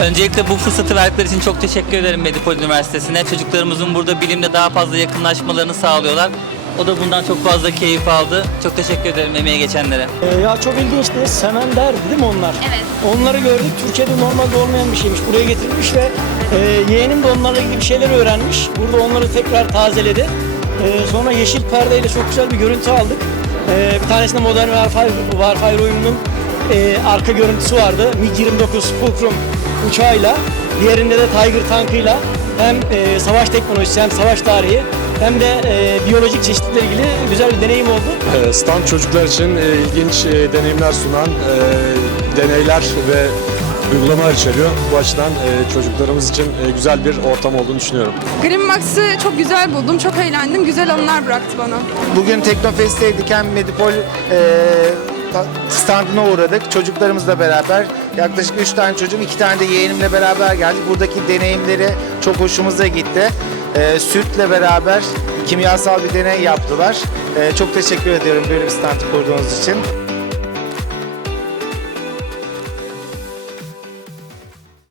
Öncelikle bu fırsatı verdikleri için çok teşekkür ederim Medipol Üniversitesi'ne. Çocuklarımızın burada bilimle daha fazla yakınlaşmalarını sağlıyorlar. O da bundan çok fazla keyif aldı. Çok teşekkür ederim emeğe geçenlere. Ee, ya çok ilginçti. Semenderdi değil mi onlar? Evet. Onları gördük. Türkiye'de normalde olmayan bir şeymiş. Buraya getirmiş ve e, yeğenim de onlarla ilgili bir şeyler öğrenmiş. Burada onları tekrar tazeledi. E, sonra yeşil perdeyle çok güzel bir görüntü aldık. E, bir tanesinde Modern Warfare, Warfare oyununun e, arka görüntüsü vardı. MiG-29 Fulcrum uçağıyla. Diğerinde de Tiger tankıyla hem e, savaş teknolojisi hem savaş tarihi hem de e, biyolojik çeşitlilikle ilgili güzel bir deneyim oldu. Ee, Stand çocuklar için e, ilginç e, deneyimler sunan e, deneyler ve uygulamalar içeriyor. Bu açıdan e, çocuklarımız için e, güzel bir ortam olduğunu düşünüyorum. Green Max'ı çok güzel buldum, çok eğlendim, güzel anılar bıraktı bana. Bugün Teknofest'teydik hem Medipol e, standına uğradık çocuklarımızla beraber. Yaklaşık 3 tane çocuğum, 2 tane de yeğenimle beraber geldik. Buradaki deneyimleri çok hoşumuza gitti. E, sütle beraber kimyasal bir deney yaptılar. E, çok teşekkür ediyorum böyle bir stand kurduğunuz için.